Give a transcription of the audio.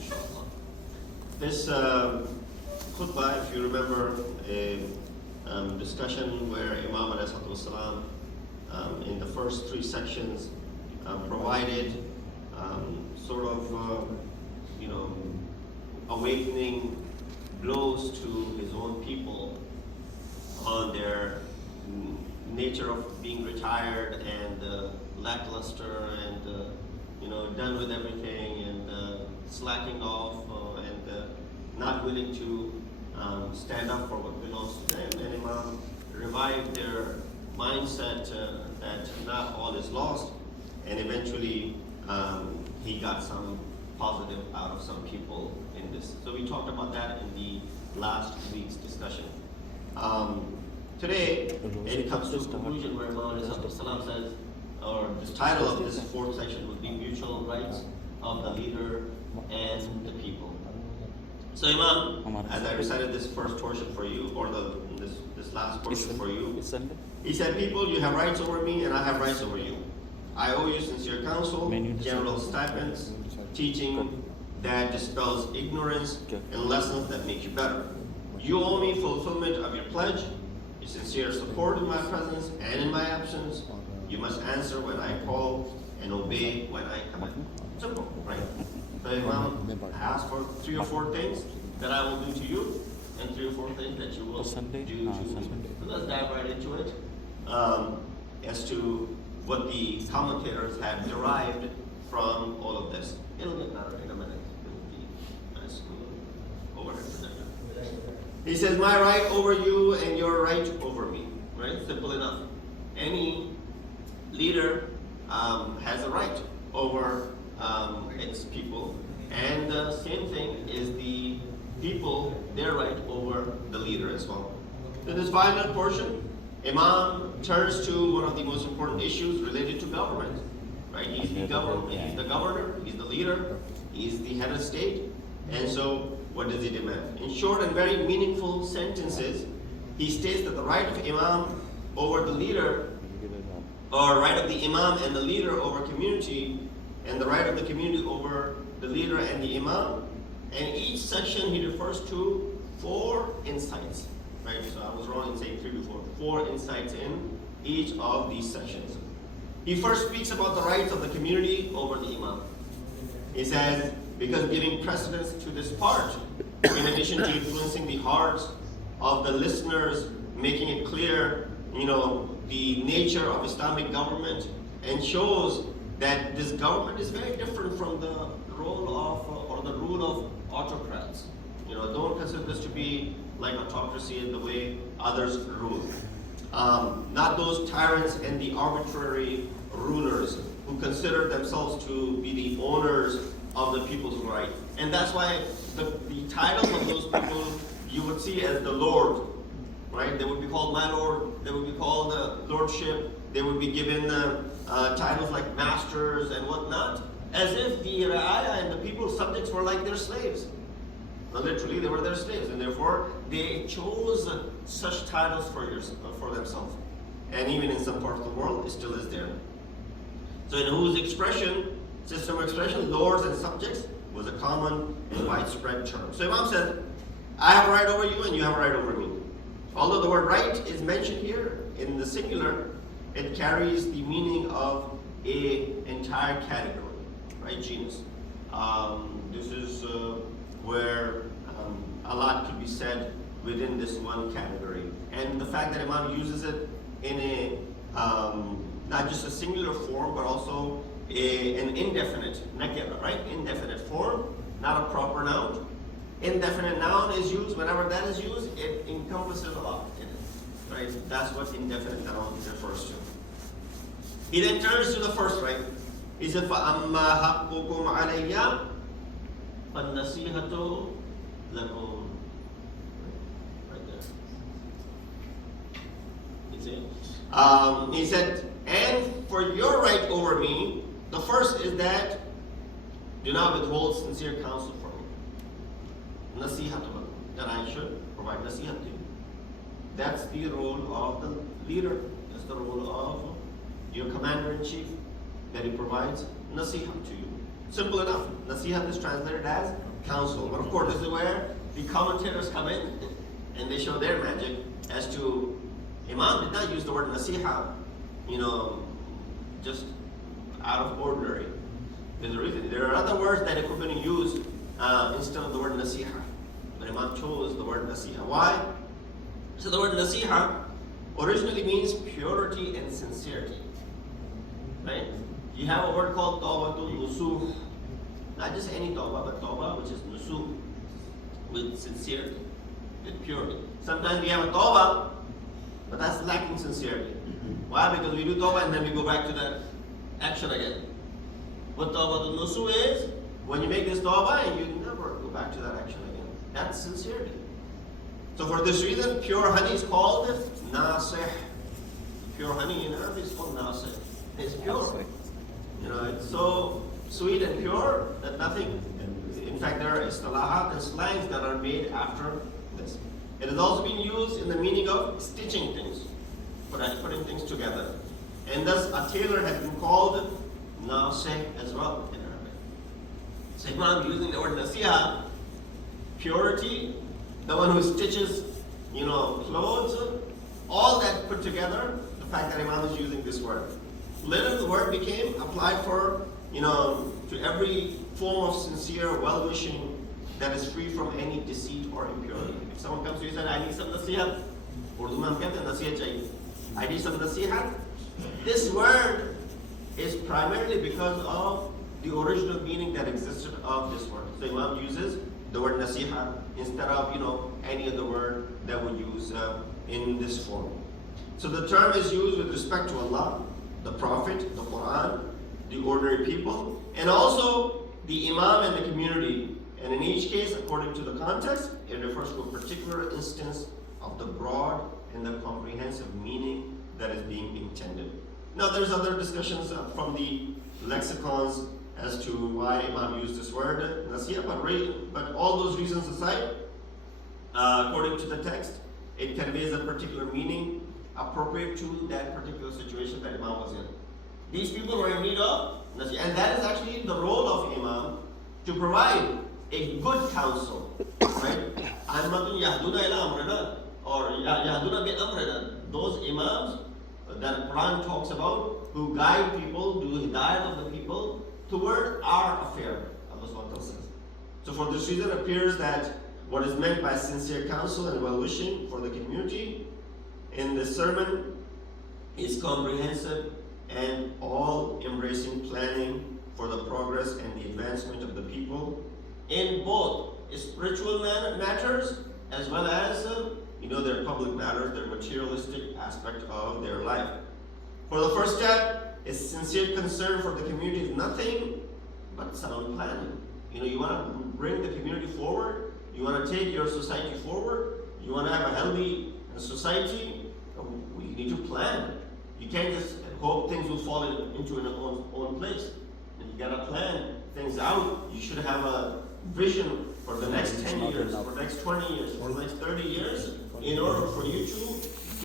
inshallah. This khutbah, if you remember, a discussion where Imam ﷺ in the first three sections provided sort of awakening blows to his own people on their nature of being retired and lackluster and done with everything and slacking off and not willing to stand up for what belongs to them. And Imam revived their mindset that not all is lost, and eventually he got some positive out of some people in this. So we talked about that in the last week's discussion. Today, it comes to a conclusion where Imam says, or this title of this fourth section would be Mutual Rights of the Leader and the People. So Imam, as I recited this first portion for you, or this last portion for you, he said, people, you have rights over me and I have rights over you. I owe you sincere counsel, general stipends, teaching that dispels ignorance, and lessons that make you better. You owe me fulfillment of your pledge, your sincere support in my presence and in my absence. You must answer when I call and obey when I command. Simple, right? So Imam asked for 3 or 4 things that I will do to you, and 3 or 4 things that you will do to me. So let's dive right into it as to what the commentators have derived from all of this. It'll get better in a minute. It'll be nice overhead projector. He says, my right over you and your right over me. Right? Simple enough. Any leader has a right over its people, and the same thing is the people, their right over the leader as well. In this final portion, Imam turns to one of the most important issues related to government. Right? He's the governor, he's the leader, he's the head of state, and so what does he demand? In short and very meaningful sentences, he states that the right of Imam over the leader, or right of the Imam and the leader over community, and the right of the community over the leader and the Imam. And each section he refers to 4 insights. Right? So I was wrong in saying 3 to 4. 4 insights in each of these sections. He first speaks about the rights of the community over the Imam. He says, because giving precedence to this part, in addition to influencing the hearts of the listeners, making it clear, the nature of Islamic government, and shows that this government is very different from the role of, or the rule of autocrats. Don't consider this to be like autocracy in the way others rule. Not those tyrants and the arbitrary rulers who consider themselves to be the owners of the people's right. And that's why the titles of those people you would see as the Lord, right? They would be called my Lord, they would be called Lordship, they would be given titles like masters and whatnot, as if the Ra'aya and the people's subjects were like their slaves. Now, literally, they were their slaves, and therefore they chose such titles for themselves. And even in some parts of the world, it still is there. So in whose system of expression, lords and subjects, was a common and widespread term. So Imam said, I have a right over you and you have a right over me. Although the word right is mentioned here in the singular, it carries the meaning of an entire category, right? Genus. This is where a lot could be said within this one category. And the fact that Imam uses it in a, not just a singular form, but also an indefinite, nakira, right? Indefinite form, not a proper noun. Indefinite noun is used, whenever that is used, it encompasses a lot in it, right? That's what indefinite noun refers to. He then turns to the first right. He said, فَأَمَّا حَقُّكُمْ عَلَيَّ فَالنَّصِيحَةُ لَكُمْ. Right there. You see it? He said, and for your right over me, the first is that do not withhold sincere counsel from me. Nasihatu, that I should provide nasihat to you. That's the role of the leader. That's the role of your commander-in-chief, that he provides nasihat to you. Simple enough. Nasihat is translated as counsel. But of course, this is where the commentators come in and they show their magic as to Imam did not use the word nasiha, just out of ordinary. There's a reason. There are other words that it could have been used instead of the word nasiha. But Imam chose the word nasiha. Why? So the word nasiha originally means purity and sincerity. Right? You have a word called tawbatul nusuh. Not just any tawbah, but tawbah which is nusuh, with sincerity, with purity. Sometimes we have a tawbah, but that's lacking sincerity. Why? Because we do tawbah and then we go back to that action again. What tawbatul nusuh is, when you make this tawbah and you never go back to that action again. That's sincerity. So for this reason, pure honey is called nasih. Pure honey in Arabic is called nasih. It's pure. It's so sweet and pure that nothing. In fact, there are istilahat and slangs that are made after this. It has also been used in the meaning of stitching things, putting things together. And thus, a tailor has been called nasih as well in Arabic. So Imam using the word nasiha, purity, the one who stitches, clothes, all that put together, the fact that Imam is using this word. Later the word became applied for, to every form of sincere well-wishing that is free from any deceit or impurity. If someone comes to you and says, I need some nasihat, Urdu mein hum kehte hain nasihat chahiye. I need some nasihat. This word is primarily because of the original meaning that existed of this word. So Imam uses the word nasiha instead of, any other word that we use in this form. So the term is used with respect to Allah, the Prophet, the Quran, the ordinary people, and also the Imam and the community. And in each case, according to the context, it refers to a particular instance of the broad and the comprehensive meaning that is being intended. Now there's other discussions from the lexicons as to why Imam used this word, nasiha, but all those reasons aside, according to the text, it conveys a particular meaning appropriate to that particular situation that Imam was in. These people were in need of nasiha, and that is actually the role of Imam, to provide a good counsel, right? Ahmadun yahduna ila amrina, or yahduna bi amrina. Those Imams that Quran talks about, who guide people, do hidayat of the people toward our affair, Allah says. So for this reason, it appears that what is meant by sincere counsel and well-wishing for the community in this sermon is comprehensive and all-embracing planning for the progress and the advancement of the people in both spiritual matters as well as their public matters, their materialistic aspect of their life. For the first step, is sincere concern for the community is nothing but sound planning. You want to bring the community forward, you want to take your society forward, you want to have a healthy society, you need to plan. You can't just hope things will fall into an own place. You got to plan things out. You should have a vision for the next 10 years, for the next 20 years, for the next 30 years, in order for you to